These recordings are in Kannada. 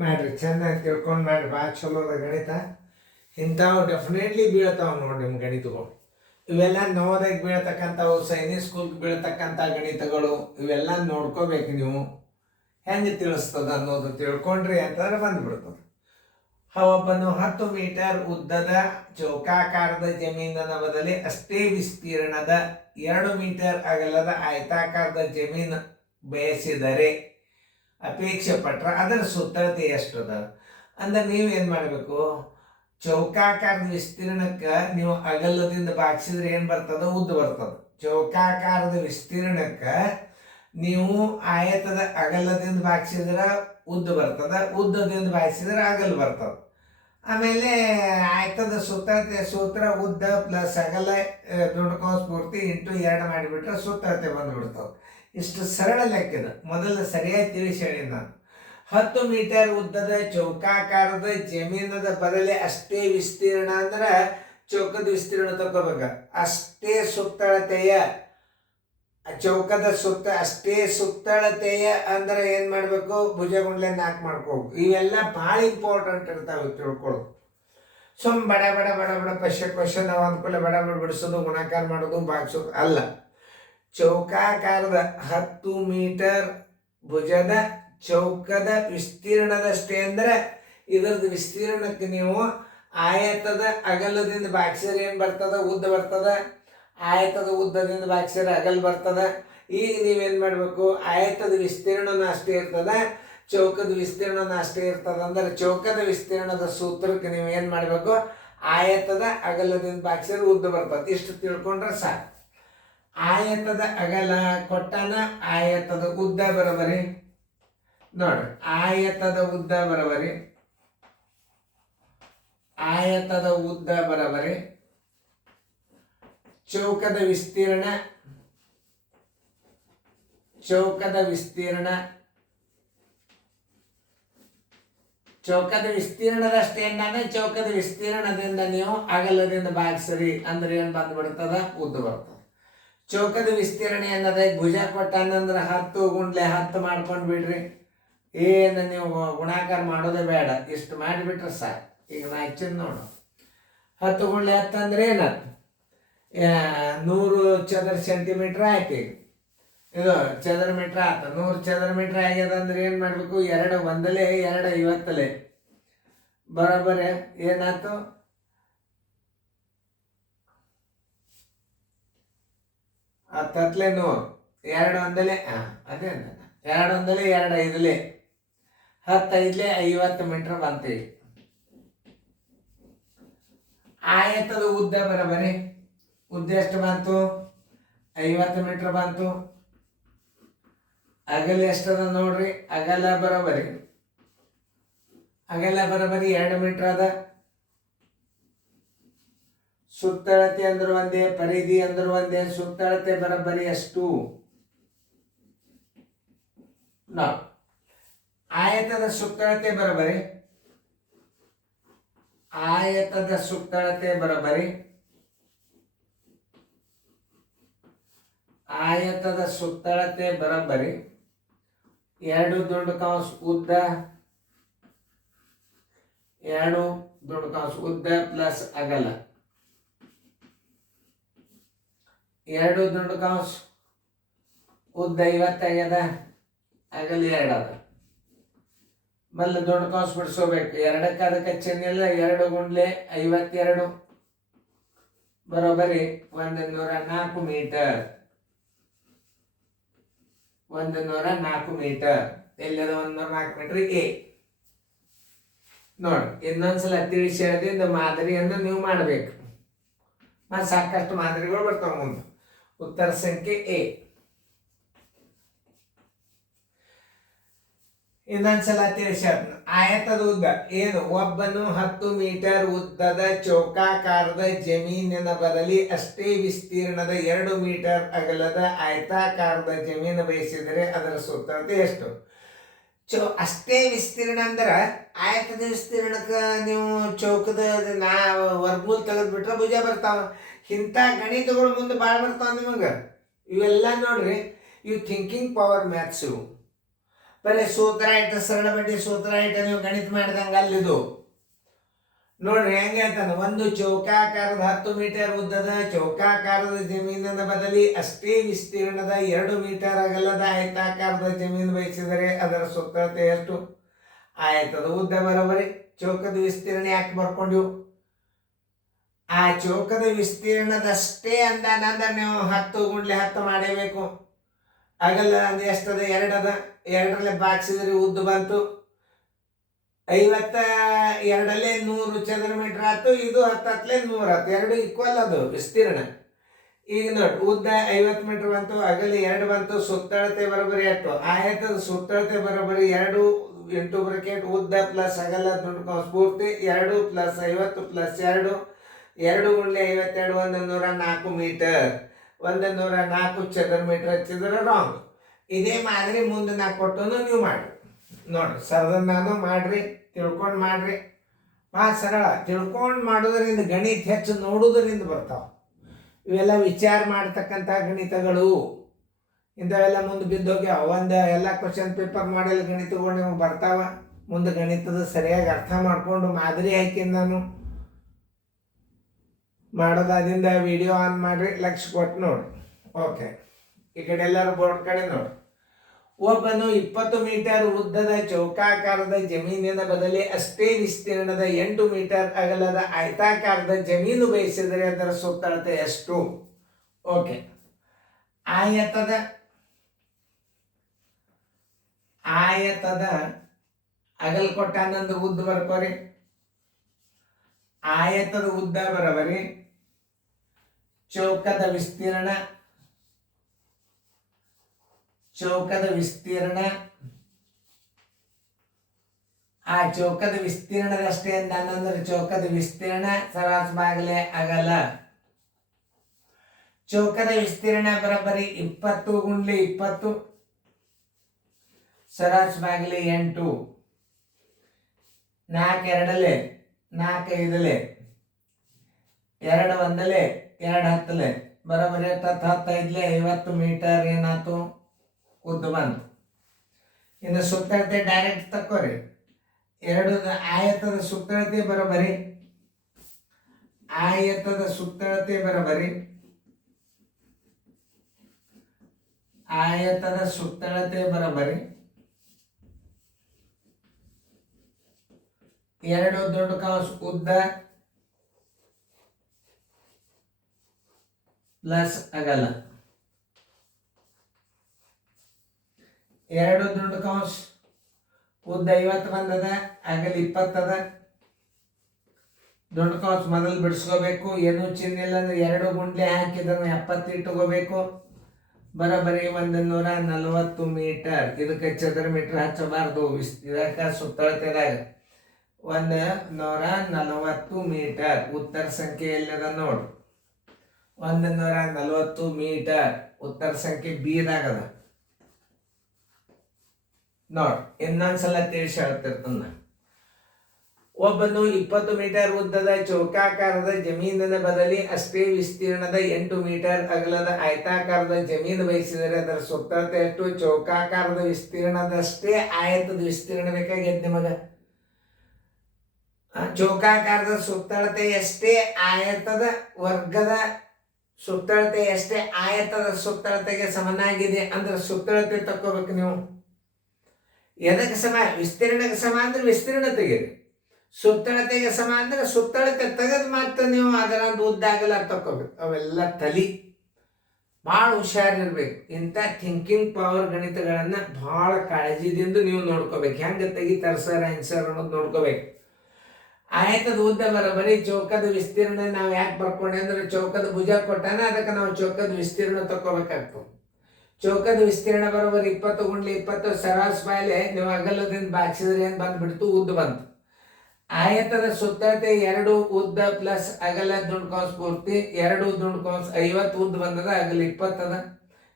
ಮಾಡ್ರಿ, ಚೆನ್ನಾಗಿ ತಿಳ್ಕೊಂಡು ಮಾಡ್ರಿ. ಭಾಳ ಚಲೋ ಅದ ಗಣಿತ. ಇಂಥವು ಡೆಫಿನೆಟ್ಲಿ ಬೀಳ್ತಾವೆ ನೋಡಿ ನಿಮ್ಮ ಗಣಿತಗಳು. ಇವೆಲ್ಲ ನವೋದಯಕ್ಕೆ ಬೀಳ್ತಕ್ಕಂಥವು, ಸೈನಿಕ್ ಸ್ಕೂಲ್ಗೆ ಬೀಳ್ತಕ್ಕಂಥ ಗಣಿತಗಳು, ಇವೆಲ್ಲ ನೋಡ್ಕೋಬೇಕು ನೀವು. ಹೆಂಗೆ ತಿಳಿಸ್ತದ ಅನ್ನೋದು ತಿಳ್ಕೊಂಡ್ರಿ ಅಂತಂದ್ರೆ ಬಂದ್ಬಿಡ್ತದೆ. ಒಬ್ಬನು 10 ಮೀಟರ್ ಉದ್ದದ ಚೌಕಾಕಾರದ ಜಮೀನನ ಬದಲಿ ಅಷ್ಟೇ ವಿಸ್ತೀರ್ಣದ 2 ಮೀಟರ್ ಅಗಲದ ಆಯತಾಕಾರದ ಜಮೀನು ಬಯಸಿದರೆ ಅಪೇಕ್ಷೆ ಪಟ್ರ ಅದರ ಸುತ್ತಳತೆ ಎಷ್ಟದ ಅಂದ್ರೆ ನೀವು ಏನು ಮಾಡಬೇಕು, ಚೌಕಾಕಾರದ ವಿಸ್ತೀರ್ಣಕ್ಕೆ ನೀವು ಅಗಲದಿಂದ ಬಾಗಿಸಿದ್ರೆ ಏನು ಬರ್ತದ, ಉದ್ದ ಬರ್ತದೆ. ಚೌಕಾಕಾರದ ವಿಸ್ತೀರ್ಣಕ್ಕೆ ನೀವು ಆಯತದ ಅಗಲದಿಂದ ಬಾಗಿಸಿದ್ರೆ ಉದ್ದ ಬರ್ತದ, ಉದ್ದದಿಂದ ಬಾಗಿಸಿದ್ರೆ ಅಗಲ ಬರ್ತದೆ. ಆಮೇಲೆ ಆಯತದ ಸುತ್ತಳತೆ ಸೂತ್ರ ಉದ್ದ ಪ್ಲಸ್ ಅಗಲ ದುಡ್ಕೋಸ್ ಪೂರ್ತಿ ಇಂಟು 2 ಮಾಡಿಬಿಟ್ರೆ ಸುತ್ತಳತೆ ಬಂದುಬಿಡ್ತವೆ. ಇಷ್ಟು ಸರಳ ಲೆಕ್ಕದ. ಮೊದಲು ಸರಿಯಾಗಿ ತಿಳಿಸಿ ಹೇಳಿ ನಾನು. 10 ಮೀಟರ್ ಉದ್ದದ ಚೌಕಾಕಾರದ ಜಮೀನದ ಬದಲೇ ಅಷ್ಟೇ ವಿಸ್ತೀರ್ಣ ಅಂದ್ರೆ ಚೌಕದ ವಿಸ್ತೀರ್ಣ ತಗೋಬೇಕ. ಅಷ್ಟೇ ಸುತ್ತಳತೆಯ ಚೌಕದ ಸುತ್ತ ಅಷ್ಟೇ ಸುತ್ತಳತೆಯ ಅಂದ್ರೆ ಏನ್ ಮಾಡ್ಬೇಕು, ಭುಜಗುಂಡ್ಲೆ 4 ಮಾಡ್ಕೋಬೇಕು. ಇವೆಲ್ಲ ಭಾಳ ಇಂಪಾರ್ಟೆಂಟ್ ಇರ್ತಾವೆ ತಿಳ್ಕೊಳ್ಳೋದು. ಬಡ ಬಡ ಬಡ ಬಡ ಕ್ವಶನ್ ನಾವು ಅಂದ್ಕೂಲೆ ಬಡ ಬಡ ಬಿಡಿಸೋದು, ಗುಣಾಕಾರ ಮಾಡೋದು, ಬಾಗಿಸೋದು ಅಲ್ಲ. ಚೌಕಾಕಾರದ 10 ಮೀಟರ್ ಭುಜದ ಚೌಕದ ವಿಸ್ತೀರ್ಣದಷ್ಟೇ ಅಂದ್ರೆ ಇದರದ್ದು ವಿಸ್ತೀರ್ಣಕ್ಕೆ ನೀವು ಆಯತದ ಅಗಲದಿಂದ ಬಾಗಿಸಿದ್ರೆ ಏನು ಬರ್ತದ, ಉದ್ದ ಬರ್ತದ. ಆಯತದ ಉದ್ದದಿಂದ ಬಾಗಿಸಿದ್ರೆ ಅಗಲ ಬರ್ತದ. ಈಗ ನೀವೇನು ಮಾಡಬೇಕು, ಆಯತದ ವಿಸ್ತೀರ್ಣನ ಅಷ್ಟೇ ಇರ್ತದ, ಚೌಕದ ವಿಸ್ತೀರ್ಣನ ಅಷ್ಟೇ ಇರ್ತದ. ಅಂದ್ರೆ ಚೌಕದ ವಿಸ್ತೀರ್ಣದ ಸೂತ್ರಕ್ಕೆ ನೀವು ಏನು ಮಾಡಬೇಕು, ಆಯತದ ಅಗಲದಿಂದ ಬಾಗಿಸಿದ್ರೆ ಉದ್ದ ಬರ್ತದೆ. ಇಷ್ಟು ತಿಳ್ಕೊಂಡ್ರೆ ಸಾಕು. ಆಯತದ ಅಗಲ ಕೊಟ್ಟಾನ, ಆಯತದ ಉದ್ದ ಬರೋಬರಿ ನೋಡ್ರಿ. ಆಯತದ ಉದ್ದ ಬರೋಬರಿ, ಆಯತದ ಉದ್ದ ಬರೋಬರಿ ಚೌಕದ ವಿಸ್ತೀರ್ಣ, ಚೌಕದ ವಿಸ್ತೀರ್ಣ, ಚೌಕದ ವಿಸ್ತೀರ್ಣದಷ್ಟೇ ಅಂದ್ರೆ ಚೌಕದ ವಿಸ್ತೀರ್ಣದಿಂದ ನೀವು ಅಗಲದಿಂದ ಭಾಗಿಸ್ರಿ ಅಂದ್ರೆ ಏನು ಬಂದ್ಬಿಡ್ತದ, ಉದ್ದ ಬರ್ತದೆ. ಚೌಕದ ವಿಸ್ತೀರ್ಣ ಅನ್ನೋದೇ ಭುಜ ಕೊಟ್ಟಂದ್ರೆ 10 ಗುಂಡ್ಲೆ 10 ಮಾಡ್ಕೊಂಡು ಬಿಡ್ರಿ. ಏನು ನೀವು ಗುಣಾಕಾರ ಮಾಡೋದೇ ಬೇಡ, ಇಷ್ಟು ಮಾಡಿಬಿಟ್ರೆ ಸಾಕು. ಈಗ ನಾ ಹೆಚ್ಚಿನ ನೋಡು, 10 ಗುಂಡ್ಲೆ 10 ಅಂದ್ರೆ ಏನು, 100 ಚದರ ಸೆಂಟಿಮೀಟ್ರ್ ಆಯ್ತು. ಈಗ ಇದು ಚದರ ಮೀಟ್ರ್ ಆಯ್ತು. 100 ಚದರ ಮೀಟ್ರ್ ಆಗ್ಯದ ಅಂದ್ರೆ ಏನು ಮಾಡಬೇಕು, 2 ಒಂದಲೇ 2 50 ಬರೋಬ್ಬರಿ ಏನಾಯ್ತು, 10 100, 2 ಒಂದಲೇ ಅದೇ 2 ಒಂದಲೇ 2 5 10 5 50 ಮೀಟ್ರ್ ಬಂತೀವಿ. ಆಯತದ ಉದ್ದ ಬರೋಬರಿ, ಉದ್ದ ಎಷ್ಟು ಬಂತು, 50 ಮೀಟ್ರ್ ಬಂತು. ಅಗಲ ಎಷ್ಟದ ನೋಡ್ರಿ, ಅಗಲ ಬರೋಬರಿ, ಅಗಲ ಬರೋಬರಿ 2 ಮೀಟ್ರ್ ಅದ. ಸುತ್ತಳತೆ ಅಂದ್ರೆ ಒಂದೇ, ಪರಿಧಿ ಅಂದ್ರೆ ಒಂದೇ. ಸುತ್ತಳತೆ ಬರೋಬರಿ ಎಷ್ಟು, ಆಯತದ ಸುತ್ತಳತೆ ಬರೋಬರಿ, ಆಯತದ ಸುತ್ತಳತೆ ಬರೋಬರಿ, ಆಯತದ ಸುತ್ತಳತೆ ಬರೋಬರಿ 2 ದೊಡ್ಡ ಕಂಸ ಉದ್ದ, 2 ದೊಡ್ಡ ಕಂಸ ಉದ್ದ ಪ್ಲಸ್ ಅಗಲ, 2 ದೊಡ್ಡ ಕಂಸ ಉದ್ದ 50 ಆಗ್ಯದ, ಅಗಲ 2 ಅದ. ಮಲ್ಲ ದೊಡ್ಡ ಕಂಸ ಬಿಡಿಸೋಬೇಕು. 2ಕ್ಕೆ ಅದಕ್ಕೆ ಚಿಹ್ನೆಲ್ಲ, 2 ಗುಂಡ್ಲೆ 52 ಬರೋಬರಿ 104 ಮೀಟರ್, 104 ಮೀಟರ್. ಎಲ್ಲದ 104 ಮೀಟರ್ ಎ ನೋಡಿ. ಇನ್ನೊಂದ್ಸಲ ತಿಳಿಸಿ ಹೇಳಿದಿಂದ ಮಾದರಿಯನ್ನು ನೀವು ಮಾಡಬೇಕು. ಮತ್ತು ಸಾಕಷ್ಟು ಮಾದರಿಗಳು ಬರ್ತಾವೆ ಮುಂದೆ. ಉತ್ತರ ಸಂಖ್ಯೆ ಎ. ಇನ್ನೊಂದ್ಸಲ ತಿಳಿಸಿ. ಆಯತದ ಉದ್ದ ಏನು, ಒಬ್ಬನು 10 ಮೀಟರ್ ಉದ್ದದ ಚೌಕಾಕಾರದ ಜಮೀನಿನ ಬದಲಿ ಅಷ್ಟೇ ವಿಸ್ತೀರ್ಣದ 2 ಮೀಟರ್ ಅಗಲದ ಆಯತಾಕಾರದ ಜಮೀನು ಬಯಸಿದರೆ ಅದರ ಸುತ್ತಳತೆ ಎಷ್ಟು. ಅಷ್ಟೇ ವಿಸ್ತೀರ್ಣ ಅಂದ್ರೆ ಆಯತದ ವಿಸ್ತೀರ್ಣಕ್ಕೆ ನೀವು ಚೌಕದ ವರ್ಗಮೂಲ ತೆಗೆದ್ಬಿಟ್ರೆ ಭುಜ ಬರ್ತಾವ. ಇಂಥ ಗಣಿತಗಳು ಮುಂದೆ ಭಾಳ ಬರ್ತಾವ ನಿಮಗೆ. ಇವೆಲ್ಲ ನೋಡ್ರಿ, ಇವು ಥಿಂಕಿಂಗ್ ಪವರ್ ಮ್ಯಾಥ್ಸ್. ಇವು ಬರೀ ಸೂತ್ರ ಇಟ್ಟು ಸರಳ ಬಡ್ಡಿ ಸೂತ್ರ ಇಟ್ಟು ನೀವು ಗಣಿತ ಮಾಡಿದಂಗೆ ಅಲ್ಲಿದು ನೋಡ್ರಿ ಹೆಂಗೆ ಹೇಳ್ತಾನೆ. ಒಂದು ಚೌಕಾಕಾರದ 10 ಮೀಟರ್ ಉದ್ದದ ಚೌಕಾಕಾರದ ಜಮೀನಿನ ಬದಲಿ ಅಷ್ಟೇ ವಿಸ್ತೀರ್ಣದ 2 ಮೀಟರ್ ಅಗಲದ ಆಯತಾಕಾರದ ಜಮೀನು ಬಯಸಿದರೆ ಅದರ ಸುತ್ತಳತೆ ಎಷ್ಟು? ಆಯತದ ಉದ್ದ ಬರೋಬರಿ ಚೌಕದ ವಿಸ್ತೀರ್ಣ ಯಾಕೆ ಬರ್ಕೊಂಡಿವು? ಆ ಚೌಕದ ವಿಸ್ತೀರ್ಣದಷ್ಟೇ ಅಂದಾನಂದ್ರೆ ನೀವು 10 × 10 ಮಾಡೇಬೇಕು. ಅಗಲ ಅಂದ್ರೆ ಎಷ್ಟದ? 2 ಅದ. 2ರಲ್ಲಿ ಬಾಗಿಸಿದ್ರೆ ಉದ್ದ ಬಂತು 52ರಲ್ಲಿ 100 ಚದರ ಮೀಟರ್ ಆಯ್ತು. ಇದು 10 100 ಆಯ್ತು. 2 ಈಕ್ವಲ್ ಅದು ವಿಸ್ತೀರ್ಣ. ಈಗ ನೋಡಿ ಉದ್ದ 50 ಮೀಟರ್ ಬಂತು, ಅಗಲ 2 ಬಂತು, ಸುತ್ತಳತೆ ಬರೋಬರಿ ಆಯ್ತು. ಆಯತದ ಸುತ್ತಳತೆ ಬರೋಬರಿ 2 ಇಂಟು ಬ್ರಾಕೆಟ್ ಉದ್ದ ಪ್ಲಸ್ ಅಗಲ ದುಡ್ಡು ಕೌಂಸ್ ಪೂರ್ತಿ 2 + 50 + 2 2 × 52 104 ಮೀಟರ್. 104 ಚದರ ಮೀಟರ್ ಹಚ್ಚಿದ್ರೆ ರಾಂಗ್. ಇದೇ ಮಾದರಿ ಮುಂದೆ ನಾ ಕೊಟ್ಟು ನೀವು ಮಾಡಿ ನೋಡ್ರಿ. ನಾನು ಮಾಡ್ರಿ, ತಿಳ್ಕೊಂಡು ಮಾಡ್ರಿ. ಭಾಳ ಸರಳ. ತಿಳ್ಕೊಂಡು ಮಾಡೋದ್ರಿಂದ ಗಣಿತ ಹೆಚ್ಚು ನೋಡೋದ್ರಿಂದ ಬರ್ತಾವ. ಇವೆಲ್ಲ ವಿಚಾರ ಮಾಡ್ತಕ್ಕಂಥ ಗಣಿತಗಳು ಇಂಥವೆಲ್ಲ ಮುಂದೆ ಬಿದ್ದೋಗ್ಯಾವ. ಒಂದು ಎಲ್ಲ ಕ್ವಶನ್ ಪೇಪರ್ ಮಾಡಲ್ ಗಣಿತಗಳು ನಿಮಗೆ ಬರ್ತಾವ. ಮುಂದೆ ಗಣಿತದ ಸರಿಯಾಗಿ ಅರ್ಥ ಮಾಡಿಕೊಂಡು ಮಾದರಿ ಹಾಕಿ ನಾನು ಮಾಡೋದಾದಿಂದ ವಿಡಿಯೋ ಆನ್ ಮಾಡಿರಿ, ಲಕ್ಷ ಕೊಟ್ಟು ನೋಡಿ. ಓಕೆ, ಈ ಕಡೆ ಎಲ್ಲರೂ ಬೋರ್ಡ್ ಕಡೆ ನೋಡಿ. ಒಬ್ಬನು 20 ಮೀಟರ್ ಉದ್ದದ ಚೌಕಾಕಾರದ ಜಮೀನಿನ ಬದಲಿ ಅಷ್ಟೇ ವಿಸ್ತೀರ್ಣದ 8 ಮೀಟರ್ ಅಗಲದ ಆಯತಾಕಾರದ ಜಮೀನು ಬಯಸಿದರೆ ಅದರ ಸುತ್ತಳತೆ ಎಷ್ಟು? ಓಕೆ, ಆಯತದ ಅಗಲ ಕೊಟ್ಟಾನಂದು ಉದ್ದ ಬರ್ಕೋರಿ. ಆಯತದ ಉದ್ದ ಬರಬರಿ ಚೌಕದ ವಿಸ್ತೀರ್ಣ ಆ ಚೌಕದ ವಿಸ್ತೀರ್ಣದಷ್ಟೇ ಅಂದಂದ್ರೆ ಚೌಕದ ವಿಸ್ತೀರ್ಣ ಸರಾಸರಿ ಬಾಗಿಲೆ ಅಗಲ. ಚೌಕದ ವಿಸ್ತೀರ್ಣ ಬರೋಬ್ಬರಿ 20 × 20 ಸರಾಸರಿ ಬಾಗಿಲೆ 8. 4 2ಲೆ 4 5ಲೆ 2 1ಲೆ 2 10ಲೆ ಬರೋಬ್ಬರಿ 10 5ಲೆ 50 ಮೀಟರ್ ಏನಾಯ್ತು? ಉದ್ದ ಬಂತು. ಇನ್ನು ಸುತ್ತಳತೆ ಡೈರೆಕ್ಟ್ ತಕ್ಕೋರಿ. ಆಯತದ ಸುತ್ತಳತೆ ಬರೋಬ್ಬರಿ 2 ದೊಡ್ಡ ಕೌಂಸ್ ಉದ್ದ ಪ್ಲಸ್ ಅಗಲ. 2 ದೊಡ್ಡ ಕೌಂಸ್ ಉದ್ದ 50 ಬಂದದ, ಅಗಲ 20 ಅದ. ದೊಡ್ಡ ಕೌಂಸ್ ಮೊದಲು ಬಿಡಿಸ್ಕೋಬೇಕು. ಏನು ಚಿಹ್ನೆ ಇಲ್ಲ ಅಂದ್ರೆ 2 ಗುಂಡ್ಲೆ ಹಾಕಿದ್ರೆ 70 ಇಟ್ಕೋಬೇಕು. ಬರೋಬ್ಬರಿ 140 ಮೀಟರ್. ಇದಕ್ಕೆ ಚದರ ಮೀಟರ್ ಹಚ್ಚಬಾರ್ದು. ಇದಕ್ಕೆ ಸುತ್ತಳತೆದಾಗ 140 ಮೀಟರ್. ಉತ್ತರ ಸಂಖ್ಯೆ ಎಲ್ಲದ ನೋಡಿ. 140 ಮೀಟರ್ ಉತ್ತರ ಸಂಖ್ಯೆ ಬೀದಾಗದ ನೋಡಿ. ಇನ್ನೊಂದ್ಸಲ ತಿಳಿಸಿ ಹೇಳ್ತಿರ್ತಾನ. ಒಬ್ಬನು 20 ಮೀಟರ್ ಉದ್ದದ ಚೌಕಾಕಾರದ ಜಮೀನಿನ ಬದಲಿ ಅಷ್ಟೇ ವಿಸ್ತೀರ್ಣದ 8 ಮೀಟರ್ ಅಗಲದ ಆಯತಾಕಾರದ ಜಮೀನು ಬಯಸಿದರೆ ಅದರ ಸುತ್ತಳತೆ ಎಷ್ಟು? ಚೌಕಾಕಾರದ ವಿಸ್ತೀರ್ಣದಷ್ಟೇ ಆಯತದ ವಿಸ್ತೀರ್ಣ ಬೇಕಾಗ್ಯದ ನಿಮಗ. ಚೌಕಾಕಾರದ ಸುತ್ತಳತೆ ಎಷ್ಟೇ ಆಯತದ ವರ್ಗದ ಸುತ್ತಳತೆ ಎಷ್ಟೇ ಆಯತದ ಸುತ್ತಳತೆಗೆ ಸಮನಾಗಿದೆ ಅಂದ್ರೆ ಸುತ್ತಳತೆ ತಕ್ಕೋಬೇಕು ನೀವು. ಎದಕ್ಕೆ ಸಮ? ವಿಸ್ತೀರ್ಣಕ್ಕೆ ಸಮ ಅಂದ್ರೆ ವಿಸ್ತೀರ್ಣ ತೆಗೀರಿ. ಸುತ್ತಳತೆಗೆ ಸಮ ಅಂದ್ರೆ ಸುತ್ತಳತೆ ತೆಗೆದು ಮಾತ್ರ ನೀವು ಅದರ ಉದ್ದ ಆಗಲ್ಲ ತಕ್ಕೋಬೇಕು. ಅವೆಲ್ಲ ತಲಿ ಭಾಳ ಹುಷಾರಿರ್ಬೇಕು. ಇಂಥ ಥಿಂಕಿಂಗ್ ಪವರ್ ಗಣಿತಗಳನ್ನ ಭಾಳ ಕಾಳಜಿದಿಂದ ನೀವು ನೋಡ್ಕೋಬೇಕು. ಹೆಂಗೆ ತೆಗಿತಾರೆ ಸರ್ ಆನ್ಸರ್ ಅನ್ನೋದು ನೋಡ್ಕೋಬೇಕು. ಆಯತದ ಉದ್ದ ಬರೋಬ್ಬರಿ ಚೌಕದ ವಿಸ್ತೀರ್ಣ ನಾವು ಯಾಕೆ ಬರ್ಕೊಂಡೆ ಅಂದ್ರೆ ಚೌಕದ ಭುಜ ಕೊಟ್ಟಾನ, ಅದಕ್ಕೆ ನಾವು ಚೌಕದ ವಿಸ್ತೀರ್ಣ ತಕ್ಕೋಬೇಕಾಗ್ತದೆ. ಚೌಕದ ವಿಸ್ತೀರ್ಣ ಬರೋಬ್ಬರಿ 20 × 20 ಸರಾಸರಿ ಬಾಯಿಲೆ ನೀವು ಅಗಲದಿಂದ ಬಾಗಿಸಿದ್ರೆ ಏನು ಬಂದ್ಬಿಡ್ತು? ಉದ್ದ ಬಂತು. ಆಯತದ ಸುತ್ತಳತೆ 2 ಉದ್ದ ಪ್ಲಸ್ ಅಗಲ ದುಂಡು ಕೌಂಸ್ ಪೂರ್ತಿ 2 ದುಂಡು ಕೌಂಸ್ 50 ಉದ್ದ ಬಂದದ, ಅಗಲ 20 ಅದ.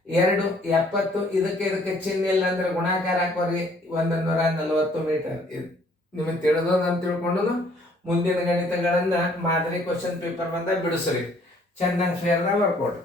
2 70. ಇದಕ್ಕೆ ಚಿಹ್ನೆ ಇಲ್ಲ ಅಂದ್ರೆ ಗುಣಾಕಾರ ಹಾಕೋರಿ. 140 ಮೀಟರ್. ಇದು ನಿಮಗೆ ತಿಳಿದೋದು ಅಂತ ತಿಳ್ಕೊಂಡು ಮುಂದಿನ ಗಣಿತಗಳನ್ನ ಮಾದರಿ ಕ್ವಶನ್ ಪೇಪರ್ ಬಂದ ಬಿಡಿಸ್ರಿ. ಚೆನ್ನಾಗಿ ಫೇರ್ದಾಗ ಬರ್ಕೊಡ್ರಿ.